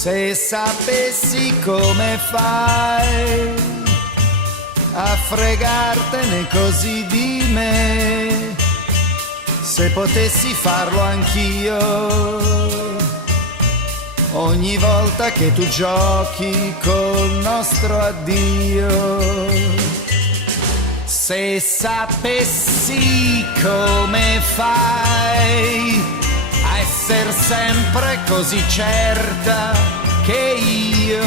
Se sapessi come fai a fregartene così di me, se potessi farlo anch'io, ogni volta che tu giochi col nostro addio. Se sapessi come fai a essere sempre così certa che io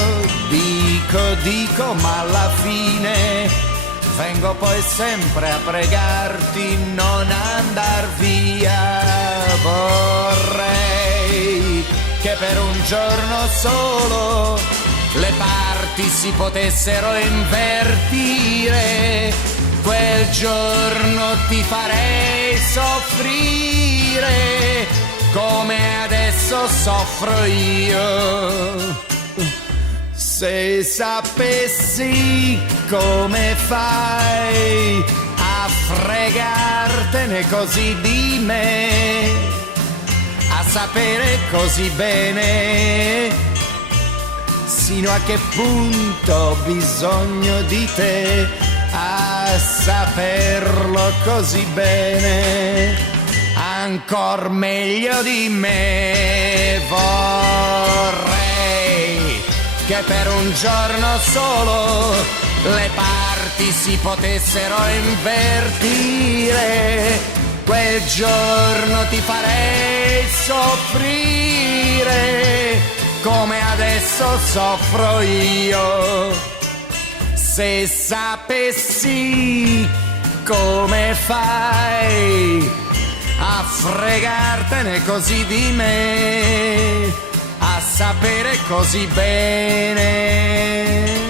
dico, ma alla fine vengo poi sempre a pregarti non andar via. Vorrei che per un giorno solo le parti si potessero invertire. Quel giorno ti farei soffrire come adesso soffro io. Se sapessi come fai a fregartene così di me, a sapere così bene sino a che punto ho bisogno di te, a saperlo così bene, ancor meglio di me. Vorrei che per un giorno solo le parti si potessero invertire. Quel giorno ti farei soffrire come adesso soffro io. Se sapessi come fai a fregartene così di me, a sapere così bene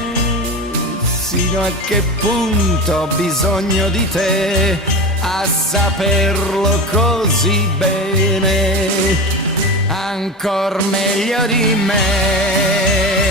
sino a che punto ho bisogno di te, a saperlo così bene, ancor meglio di me.